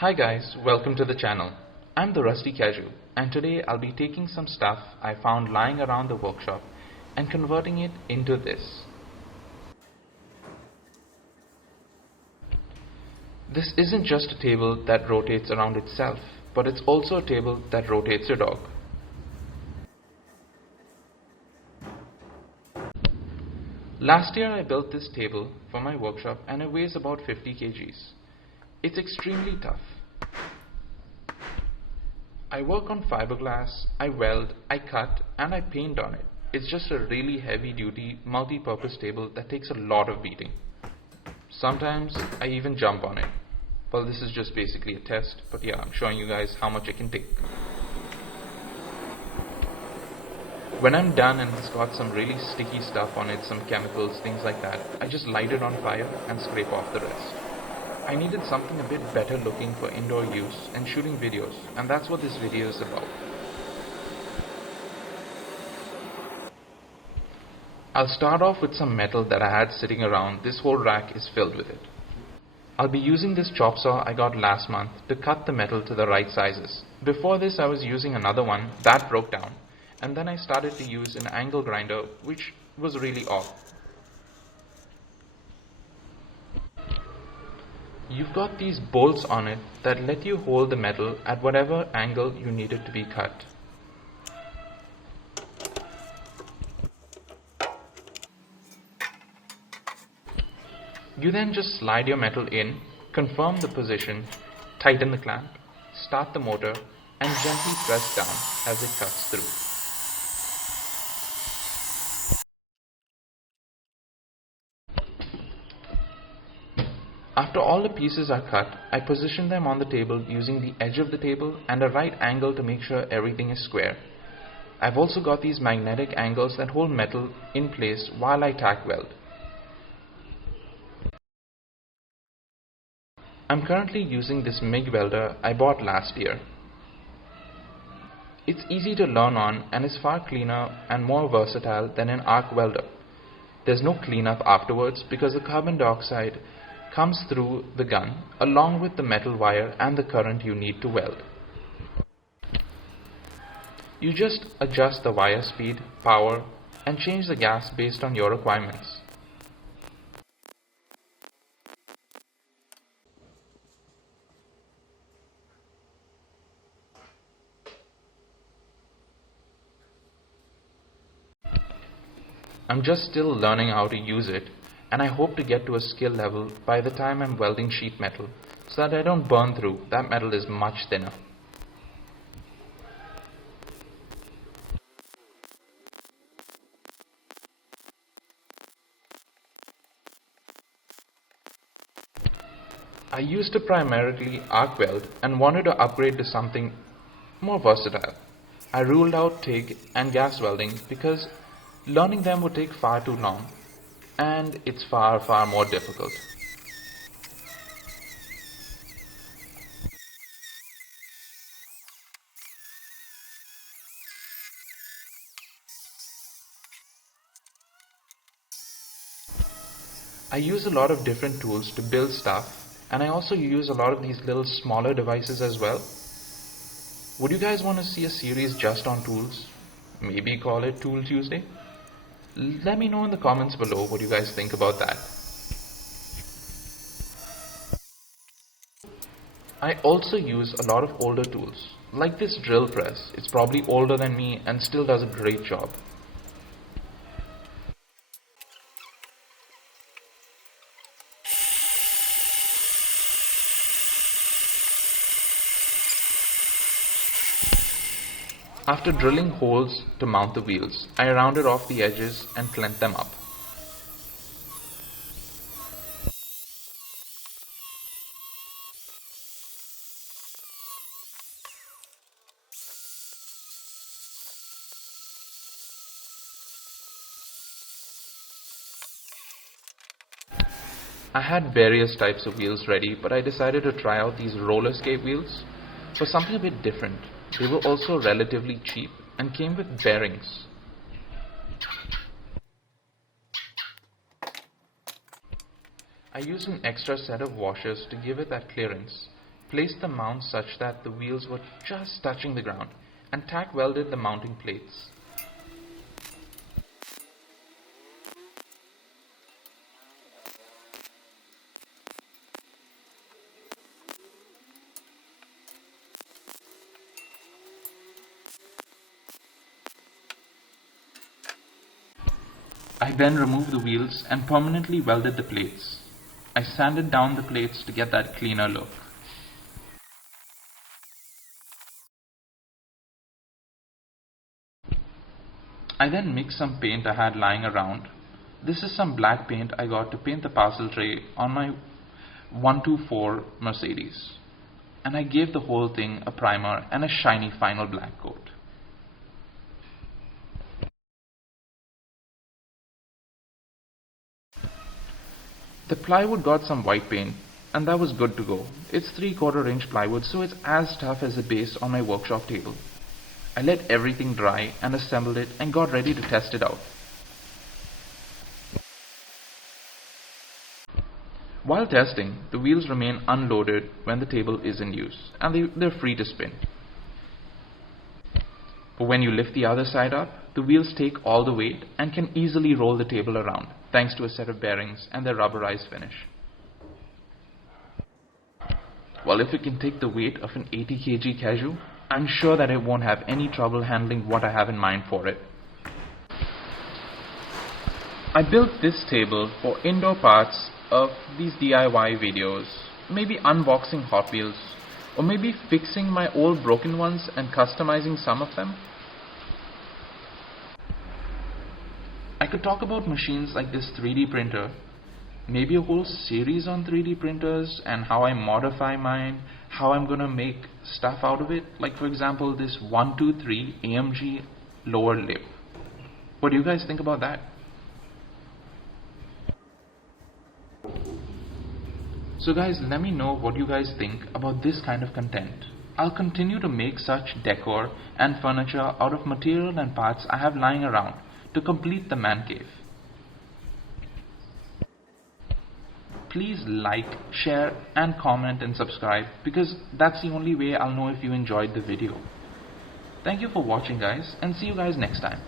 Hi guys, welcome to the channel. I'm the Rusty Casual and today I'll be taking some stuff I found lying around the workshop and converting it into this. This isn't just a table that rotates around itself, but it's also a table that rotates your dog. Last year I built this table for my workshop and it weighs about 50 kgs. It's extremely tough. I work on fiberglass, I weld, I cut, and I paint on it. It's just a really heavy duty, multi-purpose table that takes a lot of beating. Sometimes I even jump on it. Well, this is just basically a test, but yeah, I'm showing you guys how much it can take. When I'm done and it's got some really sticky stuff on it, some chemicals, things like that, I just light it on fire and scrape off the rest. I needed something a bit better looking for indoor use and shooting videos, and that's what this video is about. I'll start off with some metal that I had sitting around. This whole rack is filled with it. I'll be using this chop saw I got last month to cut the metal to the right sizes. Before this I was using another one that broke down, and then I started to use an angle grinder which was really off. You've got these bolts on it that let you hold the metal at whatever angle you need it to be cut. You then just slide your metal in, confirm the position, tighten the clamp, start the motor, and gently press down as it cuts through. After all the pieces are cut, I position them on the table using the edge of the table and a right angle to make sure everything is square. I've also got these magnetic angles that hold metal in place while I tack weld. I'm currently using this MIG welder I bought last year. It's easy to learn on and is far cleaner and more versatile than an arc welder. There's no cleanup afterwards because the carbon dioxide comes through the gun along with the metal wire and the current you need to weld. You just adjust the wire speed, power, and change the gas based on your requirements. I'm just still learning how to use it, and I hope to get to a skill level by the time I'm welding sheet metal so that I don't burn through. That metal is much thinner. I used to primarily arc weld and wanted to upgrade to something more versatile. I ruled out TIG and gas welding because learning them would take far too long and it's far more difficult. I use a lot of different tools to build stuff, and I also use a lot of these little smaller devices as well. Would you guys want to see a series just on tools? Maybe call it Tool Tuesday? Let me know in the comments below what you guys think about that. I also use a lot of older tools, like this drill press. It's probably older than me and still does a great job. After drilling holes to mount the wheels, I rounded off the edges and flint them up. I had various types of wheels ready, but I decided to try out these roller skate wheels for something a bit different. They were also relatively cheap and came with bearings. I used an extra set of washers to give it that clearance, Placed the mount such that the wheels were just touching the ground and tack welded the mounting plates. I then removed the wheels and permanently welded the plates. I sanded down the plates to get that cleaner look. I then mixed some paint I had lying around. This is some black paint I got to paint the parcel tray on my 124 Mercedes. And I gave the whole thing a primer and a shiny final black coat. The plywood got some white paint and that was good to go. It's 3/4 inch plywood, so it's as tough as the base on my workshop table. I let everything dry and assembled it and got ready to test it out. While testing, the wheels remain unloaded when the table is in use and they're free to spin. But when you lift the other side up, the wheels take all the weight and can easily roll the table around thanks to a set of bearings and their rubberized finish. Well, if it can take the weight of an 80 kg cashew, I'm sure that it won't have any trouble handling what I have in mind for it. I built this table for indoor parts of these DIY videos, maybe unboxing Hot Wheels, or maybe fixing my old broken ones and customizing some of them. I could talk about machines like this 3D printer, maybe a whole series on 3D printers and how I modify mine, how I'm gonna make stuff out of it, like for example this 123 AMG lower lip. What do you guys think about that? So guys, let me know what you guys think about this kind of content. I'll continue to make such decor and furniture out of material and parts I have lying around to complete the man cave. Please like, share and comment and subscribe because that's the only way I'll know if you enjoyed the video. Thank you for watching guys and see you guys next time.